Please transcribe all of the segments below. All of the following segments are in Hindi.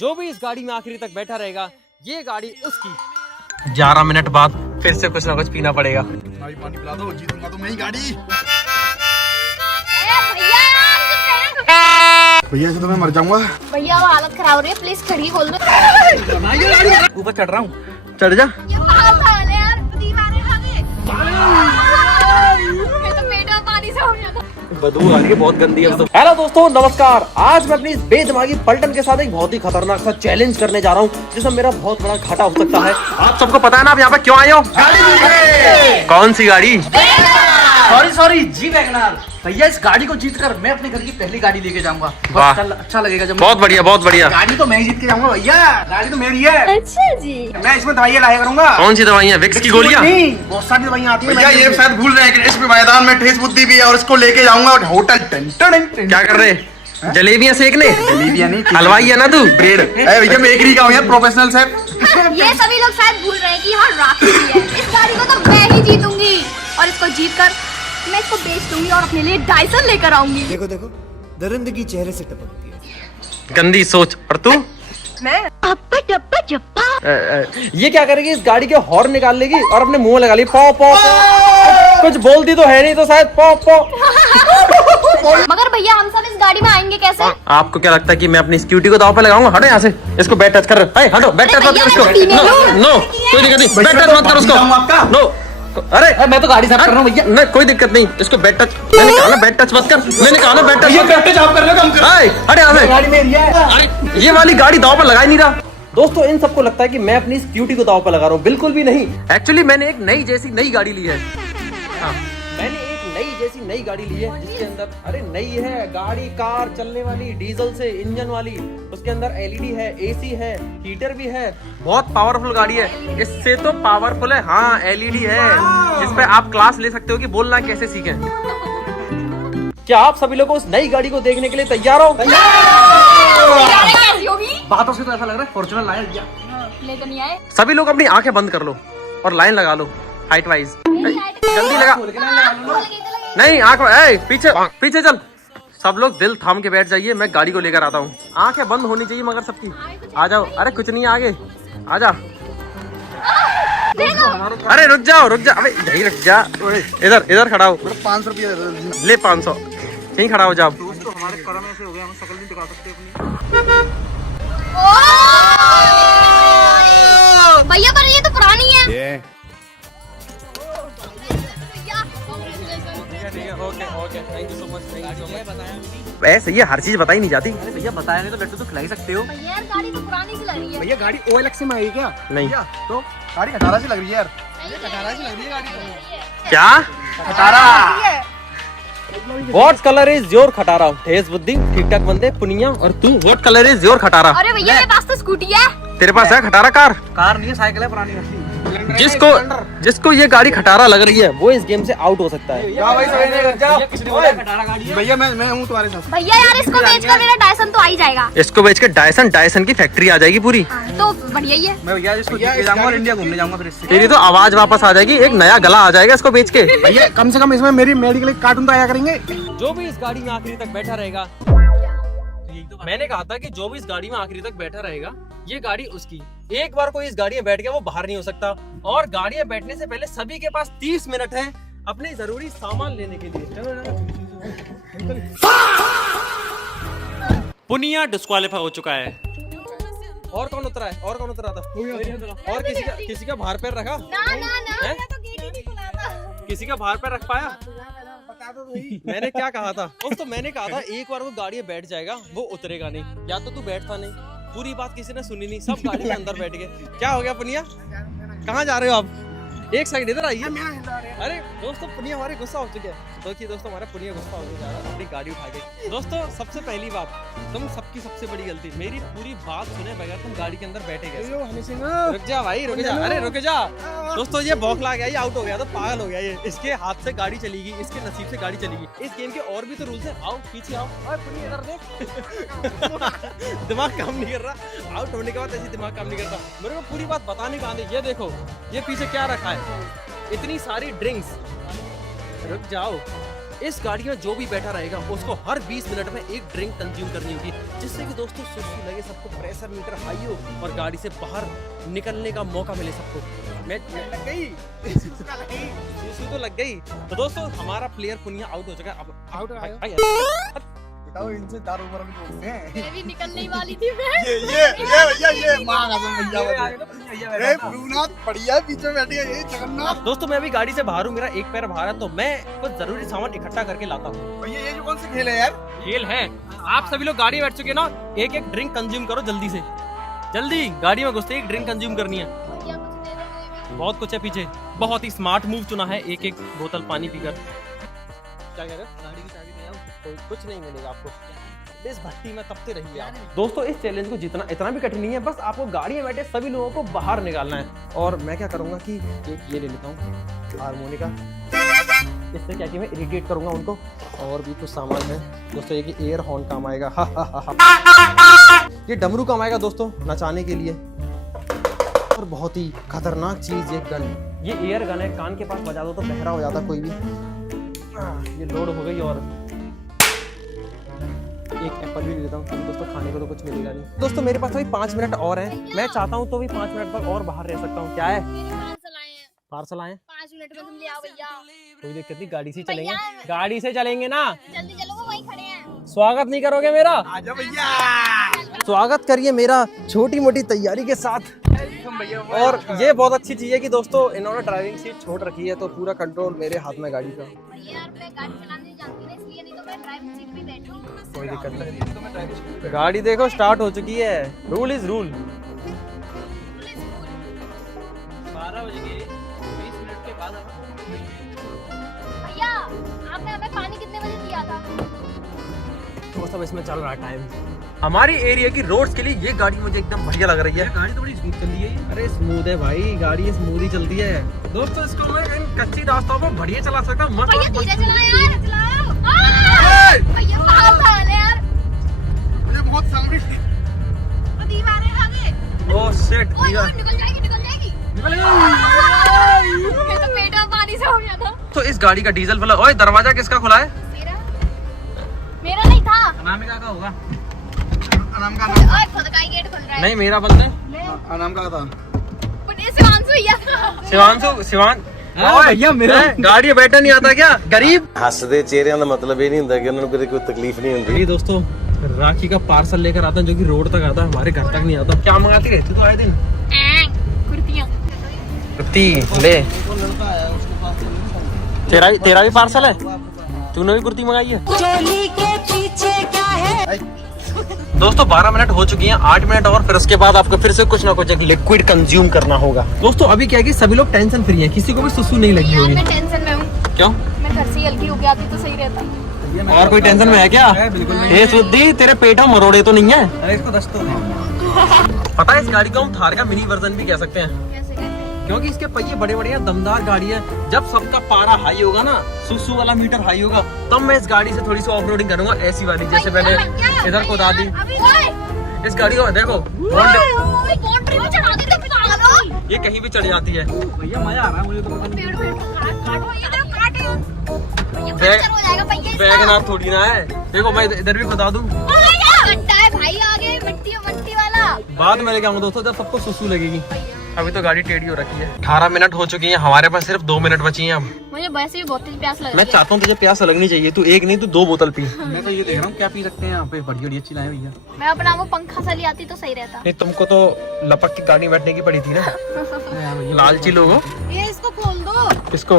जो भी इस गाड़ी में आखिरी तक बैठा रहेगा ये गाड़ी उसकी। 11 मिनट बाद फिर से कुछ ना कुछ पीना पड़ेगा। भाई पानी पिला दो, जीतूंगा तो मैं ही गाड़ी। भैया से तो मैं मर जाऊंगा। भैया वो हालत खराब हो रही है, प्लीज खड़ी खोल दो। ऊपर चढ़ रहा हूँ, चढ़ जा। ये पागल है यार, दीवाने खा गए। मैं तो पेट में पानी से हो गया था। बदबू आ रही है बहुत गंदी है। हेलो दोस्तों, नमस्कार। आज मैं अपनी इस बेदिमागी पलटन के साथ एक बहुत ही खतरनाक सा चैलेंज करने जा रहा हूँ जिसमें मेरा बहुत बड़ा घाटा हो सकता है। आप सबको पता है ना आप यहाँ पे क्यों आए हो? कौन सी गाड़ी? सॉरी जी वैगनआर। भैया इस गाड़ी को जीतकर मैं अपने घर की पहली गाड़ी लेके जाऊंगा। वाह। अच्छा लगेगा जब बहुत बढ़िया, बहुत बढ़िया। गाड़ी तो मैं ही जीत के जाऊंगा भैया, गाड़ी तो मेरी है। अच्छा जी। मैं इसमें दवाइयाँ लाया करूंगा। कौन सी दवाइयाँ? विक्स की गोलियाँ? नहीं, बहुत सारी दवाइयाँ आती है। भैया ये शायद भूल रहे हैं कि इसमें मैदान में ठेस बुद्धि भी है और इसको लेके जाऊंगा होटल। क्या कर रहे? जलेबियाँ सेकने? जलेबियाँ नहीं, हलवाई है ना तू? ब्रेड। भैया मैं एक ही का हूँ यार, प्रोफेशनल शेफ। ये सभी लोग शायद भूल रहे हैं कि यहाँ राखी भी है। इस गाड़ी को तो मैं ही जीतूंगी और इसको जीतकर मैं इसको बेच दूंगी और अपने लिए डायसन लेकर आऊंगी। देखो देखो, दरिंदगी चेहरे से टपकती है। गंदी सोच। और तू? मैं अप्पा डप्पा जप्पा। ये क्या करेगी? इस गाड़ी के हॉर्न निकाल लेगी और अपने मुंह में लगा ली पौ पौ। कुछ बोलती तो है नहीं तो शायद पौ पौ। मगर भैया हम सब इस गाड़ी में आएंगे कैसे? आपको क्या लगता है कि मैं अपनी स्कूटी को दांव पे लगाऊंगा? हटो यहाँ से। इसको बैट टच कर। हटो, बैट टच मत कर इसको। नो, कोई दिक्कत नहीं। बैट टच मत कर उसको। नो, अरे मैं तो गाड़ी साफ कर रहा हूँ भैया। नहीं, कोई दिक्कत नहीं। इसको बैट टच, मैंने कहा ना बैट टच मत कर। मैंने कहा ना बैट टच मत कर। आप कर लो, हटे यहाँ से। गाड़ी मेरी है। अरे ये वाली गाड़ी दांव पर लगा ही नहीं रहा। दोस्तों इन सबको लगता है कि मैं अपनी स्कूटी को दांव पर लगा रहा हूँ। बिल्कुल भी नहीं। एक्चुअली मैंने एक नई गाड़ी ली है। हाँ, मैंने एक नई गाड़ी ली है जिसके अंदर, अरे नई है गाड़ी, कार चलने वाली, डीजल से इंजन वाली। उसके अंदर एलईडी है, एसी है, हीटर भी है। बहुत पावरफुल गाड़ी है। इससे तो पावरफुल है। हाँ, एलईडी है जिस पे आप क्लास ले सकते हो कि बोलना कैसे सीखें। क्या आप सभी लोग उस नई गाड़ी को देखने के लिए तैयार हो? कैसी होगी? बातों से तो ऐसा लग रहा है फॉर्च्यूनर लाया भैया। लेकर नहीं आए। सभी लोग अपनी आंखें बंद कर लो और लाइन लगा लो हाइट वाइज। जल्दी लगा। नहीं, आंख पीछे पीछे चल। सब लोग दिल थाम के बैठ जाइए, मैं गाड़ी को लेकर आता हूँ। आंखें बंद होनी चाहिए मगर सबकी। आ जाओ। अरे कुछ नहीं, आगे आ जा। अरे रुक जाओ। अबे यही रुक जा। इधर खड़ा हो। 500 रुपया ले 500। यहीं खड़ा हो जा। दोस्तों हमारे कर्म ऐसे हो गए, हम शक्ल नहीं दिखा सकते अपनी। भैया पर ये तो पुरानी है। ऐसे ये हर चीज बताई नहीं जाती। अरे भैया बताया नहीं तो लड्डू तो खिला ही सकते हो। भैया यार गाड़ी तो पुरानी सी लग रही है। भैया गाड़ी OLX में आई क्या? नहीं। तो गाड़ी 18 से लग रही है यार। क्या? What color is your खटारा? ठेस बुद्धि, ठीक ठाक बंदे, पुनिया। और तू What color is your खटारा? अरे भैया मेरे पास तो स्कूटी है। तेरे पास है खटारा कार? कार नहीं है, साइकिल है पुरानी वाली। जिसको ये गाड़ी खटारा लग रही है वो इस गेम से आउट हो सकता है। भैया मैं हूँ तुम्हारे साथ। भैया यार इसको बेचकर मेरा डायसन तो आ ही जाएगा। इसको बेच के डायसन की फैक्ट्री आ जाएगी पूरी। तो बढ़िया ही है। मैं भैया इसको जीत के जाऊंगा और इंडिया घूमने जाऊंगा फिर इससे। तेरी तो आवाज वापस आ जाएगी, एक नया गला आ जाएगा इसको बेच के। भैया कम से कम इसमें मेरी मेडिकल कार्टून तो आया करेंगे। जो भी इस गाड़ी में आखिरी तक बैठा रहेगा, मैंने कहा था कि जो भी इस गाड़ी में आखिरी तक बैठा रहेगा ये गाड़ी उसकी। एक बार कोई इस गाड़ी में बैठ गया वो बाहर नहीं हो सकता। और गाड़ी में बैठने से पहले सभी के पास 30 मिनट है अपने जरूरी सामान लेने के लिए। पुनिया डिस्क्वालीफाई हो चुका है। और कौन उतरा है? और कौन उतरा था? और किसी का बाहर पैर रखा? ना किसी का बाहर पैर रख पाया? मैंने क्या कहा था? तो मैंने कहा था एक बार वो गाड़ी में बैठ जाएगा वो उतरेगा नहीं। या तो तू बैठता नहीं। पूरी बात किसी ने सुनी नहीं, सब गाड़ी के अंदर बैठ गए। क्या हो गया पुनिया? कहाँ जा रहे हो आप? एक साइड इधर आइए। अरे दोस्तों पुनिया हमारे गुस्सा हो चुके हैं। देखिए दोस्तों हमारा पुनिया गुस्सा हो जा रहा है अपनी गाड़ी उठा के। दोस्तों सबसे पहली बात, तुम सबकी सबसे बड़ी गलती, मेरी पूरी बात सुने बगैर तुम गाड़ी के अंदर बैठे गए। रुक जा भाई, रुक जा। अरे रुक जा। दोस्तों ये बौखला गया, ये आउट हो गया तो पागल हो गया ये। इसके हाथ से गाड़ी चलेगी, इसके नसीब से गाड़ी चलेगी। इस गेम के और भी तो रूल्स है। आओ पीछे आओ। इधर देख। दिमाग काम नहीं कर रहा। आउट होने के बाद ऐसे दिमाग काम नहीं करता। मेरे को पूरी बात बताने का आने। ये देखो ये पीछे क्या रखा है, इतनी सारी ड्रिंक्स। रुक जाओ। इस गाड़ी में जो भी बैठा रहेगा उसको हर 20 मिनट में एक ड्रिंक कंज्यूम करनी होगी, जिससे कि दोस्तों सुस्ती लगे, सबको प्रेशर मीटर हाई हो और गाड़ी से बाहर निकलने का मौका मिले सबको। मैं लग गई तो लग गई। तो दोस्तों हमारा प्लेयर पुनिया आउट हो चुका है। अब आउट बताओ इनसे दारू उम्र में बोलते हैं। मैं भी निकलने ही वाली थी मैं। ये मां कसम भैया अरे ब्रूनाथ बढ़िया पीछे बैठी है ये जगन्नाथ। दोस्तों मैं अभी गाड़ी से बाहर हूँ, मेरा एक पैर बाहर है, तो मैं कुछ जरूरी सामान इकट्ठा करके लाता हूँ। भैया ये जो कौन से खेल है यार? खेल है, आप सभी लोग गाड़ी में बैठ चुके हैं ना, एक एक ड्रिंक कंज्यूम करो जल्दी से, जल्दी गाड़ी में घुसते एक ड्रिंक कंज्यूम करनी है। भैया कुछ दे दो मुझे भी। बहुत कुछ है पीछे, बहुत ही स्मार्ट मूव चुना है, एक एक बोतल पानी पीकर। क्या कह रहे हो? गाड़ी की चाबी नहीं आओ, कुछ नहीं मिलेगा आपको, इस भट्टी में तपते रहिए आप। दोस्तों इस चैलेंज को जितना इतना भी कठिन नहीं है, बस आपको गाड़ी में बैठे सभी लोगों को बाहर निकालना है। और मैं क्या करूंगा कि एक ये ले लेता हूँ हारमोनिका, इससे क्या कि मैं इरिटेट करूंगा उनको। और भी कुछ सामान है दोस्तों, ये कि एयर हॉर्न काम आएगा, ये डमरू काम आएगा दोस्तों नचाने के लिए। और बहुत ही खतरनाक चीज ये गन, ये एयर गन है, कान के पास बजा दो तो बहरा हो जाता कोई भी। ये लोड हो गई। और एक एप्पल भी ले लेता हूँ क्योंकि दोस्तों खाने को तो कुछ मिलेगा नहीं। दोस्तों मेरे पास अभी 5 मिनट और हैं, मैं चाहता हूँ तो भी 5 मिनट तक और बाहर रह सकता हूँ। क्या है? मेरे पार्सल आए हैं। पार्सल आए? 5 मिनट में तुम ले आओ भैया। कोई दिक्कत नहीं, गाड़ी से चलेंगे, गाड़ी से चलेंगे ना। जल्दी चलो, वो वहीं खड़े हैं। स्वागत नहीं करोगे मेरा? आजा भैया। स्वागत करिए मेरा छोटी मोटी तैयारी के साथ। और ये बहुत अच्छी चीज है कि दोस्तों इन्होंने ड्राइविंग सीट छोड़ रखी है, तो पूरा कंट्रोल मेरे हाथ में गाड़ी का। भैया यार मैं गाड़ी चलाने नहीं जानती ना, इसलिए, नहीं तो मैं ड्राइविंग सीट पे बैठूं। कोई दिक्कत नहीं, गाड़ी देखो स्टार्ट हो चुकी है। Rule is rule. 12 बज गए, 20 मिनट के बाद भैया आपने हमें पानी कितने बजे दिया था? वो सब इसमें चल रहा है टाइम। हमारी एरिया की रोड्स के लिए ये गाड़ी मुझे एकदम बढ़िया लग रही है। गाड़ी तो बड़ी स्मूथ चल रही है। अरे स्मूथ है भाई, गाड़ी स्मूथ ही चलती है दोस्तों। इसको मैं इन कच्ची रास्तों पर बढ़िया चला सकता हूँ। भैया धीरे चलाओ यार, चलाओ। भैया बाहर उठा ले यार, मुझे बहुत सामने दीवार है आगे। ओह शिट, ओए ओए, निकल जाएगी निकल जाएगी। ये तो पेट में पानी से हो गया था। तो इस गाड़ी का डीजल वाला, ओए दरवाजा किसका खुला है? मेरा नहीं था। अनाम का होगा? अनाम का नाम, ओए खुद का ही गेट खुल रहा है। नहीं मेरा बंद है। अनाम का था। बट ये शिवांशु भैया था। शिवान भैया मेरा गाड़ी बैठा नहीं आता क्या? गरीब हसदे चेहरिਆਂ ਦਾ ਮਤਲਬ ਇਹ ਨਹੀਂ ਹੁੰਦਾ ਕਿ ਉਹਨਾਂ ਨੂੰ ਕੋਈ ਤਕਲੀਫ नहीं ਹੁੰਦੀ। ये दोस्तों राखी का पार्सल लेकर आता है, जो कि रोड तक आता है, हमारे घर तक नहीं आता। क्या मंगाती रहती तो आए दिन? कुर्तियां। कुर्ती ले, तेरा भी पार्सल है? तूने भी कुर्ती मंगाई है? चोली के पीछे क्या है? दोस्तों 12 मिनट हो चुकी हैं, 8 मिनट और फिर उसके बाद आपको फिर से कुछ ना कुछ एक लिक्विड कंज्यूम करना होगा। दोस्तों अभी क्या है कि सभी लोग टेंशन फ्री हैं, किसी को भी सुसु नहीं लगी यार होगी। मैं टेंशन में हूँ। क्यों? मैं घर से हल्की होके आती तो सही रहता। और कोई टेंशन में है क्या? ये सुद्दी तेरे पेट में मरोड़े तो नहीं है? अरे इसको दस तो पता है इस गाड़ी को हम थार का मिनी वर्जन भी कह सकते हैं, कैसे कहते हैं? क्योंकि इसके पहिए बड़े बड़े हैं, दमदार गाड़ी है। जब सबका पारा हाई होगा ना, सुसु वाला मीटर हाई होगा, तब मैं इस गाड़ी से थोड़ी सी ऑफ रोडिंग करूंगा, ऐसी वाली जैसे मैंने इधर को दा दी। इस गाड़ी को देखो, बाउंड्री में चढ़ा दी तो पागल हो। ये कहीं भी चढ़ जाती है। भैया मजा आ रहा है मुझे तो। पेड़ पेड़ काटो, ये तो काटे। ये पंचर हो जाएगा पहिया इसका। वैगनआर थोड़ी ना है, देखो मैं इधर भी बता दूं। गड्ढा है भाई आगे, मट्टी मट्टी वाला। बाद में लेके आऊंगा दोस्तों जब सबको सुसु लगेगी। अभी तो गाड़ी टेढ़ी हो रखी है। 18 मिनट हो चुकी है, हमारे पास सिर्फ 2 मिनट बची हैं अब। मुझे वैसे भी बहुत तेज प्यास लग रही मैं है। चाहता हूँ तुझे प्यास लगनी चाहिए, तू एक नहीं तू 2 बोतल पी। मैं तो ये देख रहा हूँ क्या पी सकते हैं यहाँ पे, बढ़िया बढ़िया चीज़ लाए भैया। मैं अपना वो पंखा सा ले आती तो सही रहता। नहीं तुमको तो लपक की गाड़ी में बैठने की पड़ी थी ना, लालची लोगों। ये इसको खोल दो। किसको?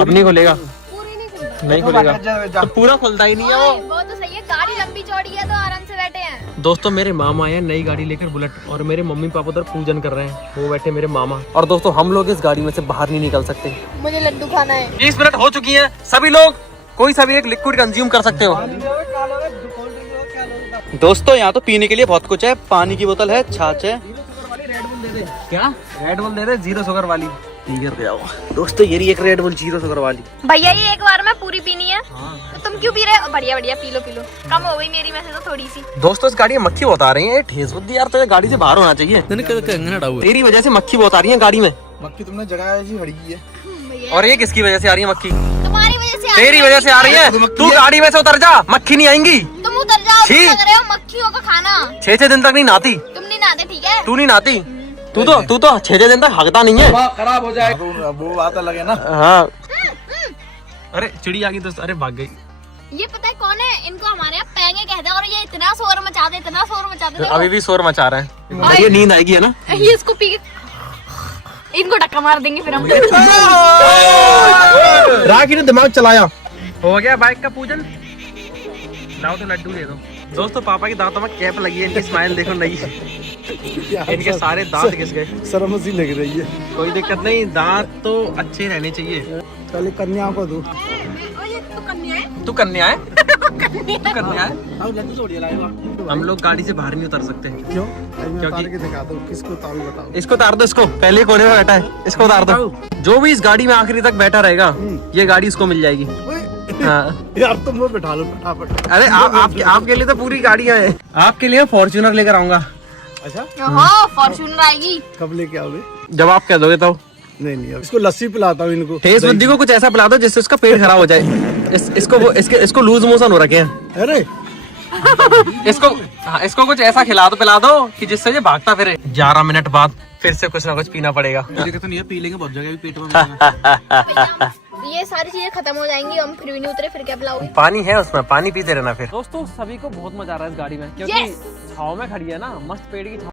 अपनी खोलेगा? पूरी नहीं खुलता। नहीं खुलेगा तो पूरा खुलता ही नहीं है वो तो सही है, गाड़ी लंबी चौड़ी है तो आराम से बैठे हैं। दोस्तों मेरे मामा आए नई गाड़ी लेकर बुलेट, और मेरे मम्मी पापा उधर पूजन कर रहे हैं, वो बैठे मेरे मामा। और दोस्तों हम लोग इस गाड़ी में से बाहर नहीं निकल सकते। मुझे लड्डू खाना है। 20 मिनट हो चुकी हैं, सभी लोग कोई सा भी एक लिक्विड कंज्यूम कर सकते हो। दोस्तों यहाँ तो पीने के लिए बहुत कुछ है, पानी की बोतल है, छाछ है। क्या? रेड बुल दे दे 0 शुगर वाली। ठीक है दोस्तों, ये रही एक रेड बुल 0 शुगर वाली। भैया ये एक बार में पूरी पीनी है। तो तुम क्यों पी रहे हो? बढ़िया बढ़िया पी लो पी लो, कम हो गई मेरी में से तो थोड़ी सी। दोस्तों इस गाड़ी में मक्खी बहुत आ रही है, ठेस बुद्धि यार, तो गाड़ी से बाहर होना चाहिए। तेरी वजह से मक्खी बहुत आ रही है गाड़ी में। मक्खी तुमने जगह ऐसी खड़ी की है। भैया और ये किसकी वजह से आ रही है मक्खी? तुम्हारी वजह से तेरी वजह से आ रही है। तू गाड़ी में से उतर जा, मक्खी नहीं आएंगी। तुम उतर जाओ, छी। तुम लग रहे हो मक्खियों का खाना। 6 दिन तक नहीं नहाती, तुम नहीं नहाते, ठीक है? तू नहीं नहाती, तू तो 6 दिन तक हगता नहीं है। खराब हो जाएगा। वो बात अलग है ना। हाँ। अरे चिड़ी आ गई दोस्त, अरे भाग गई। ये पता है कौन है? इनको हमारे यहाँ पैंगे कहते हैं और ये इतना शोर मचाते, इतना शोर मचाते। अभी भी शोर मचा रहे हैं। ये नींद आएगी है ना? ये इसको पी के इनको धक्का मार देंगे फिर हम। राखी ने दिमाग चलाया। हो गया बाइक का पूजन। लाओ तो लड्डू दे दो। दोस्तों पापा की दांतों में कैप लगी है, इनकी स्माइल देखो नई। इनके सारे दांत घिस गए। शर्म सी लग रही है। कोई दिक्कत नहीं, दांत तो अच्छे रहने चाहिए। चल कन्या को दो। तू कन्या है? तू कन्या है? हम लोग गाड़ी से बाहर नहीं उतर सकते। क्यों? क्योंकि दिखा दो किसको उतारू बताओ। इसको उतार दो, इसको पहले कोने में बैठा है, इसको उतार दो। जो भी इस गाड़ी में आखिरी तक बैठा रहेगा ये गाड़ी उसको मिल जाएगी। हाँ। यार तुम वो बैठा लो फटाफट। अरे आपके लिए तो पूरी गाड़ियाँ हैं। आपके लिए फॉर्च्यूनर लेकर आऊंगा। अच्छा हाँ, फॉर्च्यूनर आएगी। कब लेके आओगे? जब आप कह दोगे तो। नहीं अब इसको लस्सी पिलाता हूँ इनको। ठेस बुद्धि को कुछ ऐसा पिला दो जिससे उसका पेट खराब हो जाए। इसको लूज मोशन हो रखे हैं। अरे इसको कुछ ऐसा खिला दो कि जिससे ये भागता फिरे। 11 मिनट बाद फिर से कुछ ना कुछ पीना पड़ेगा। तो नहीं है, पी लेंगे बहुत जगह पेट में। ये सारी चीजें खत्म हो जाएंगी, हम फिर भी नहीं उतरे, फिर क्या पिलाओगे? पानी है उसमें, पानी पीते रहना फिर। दोस्तों सभी को बहुत मजा आ रहा है इस गाड़ी में, क्योंकि Yes! छाव में खड़ी है ना, मस्त पेड़ की छाव।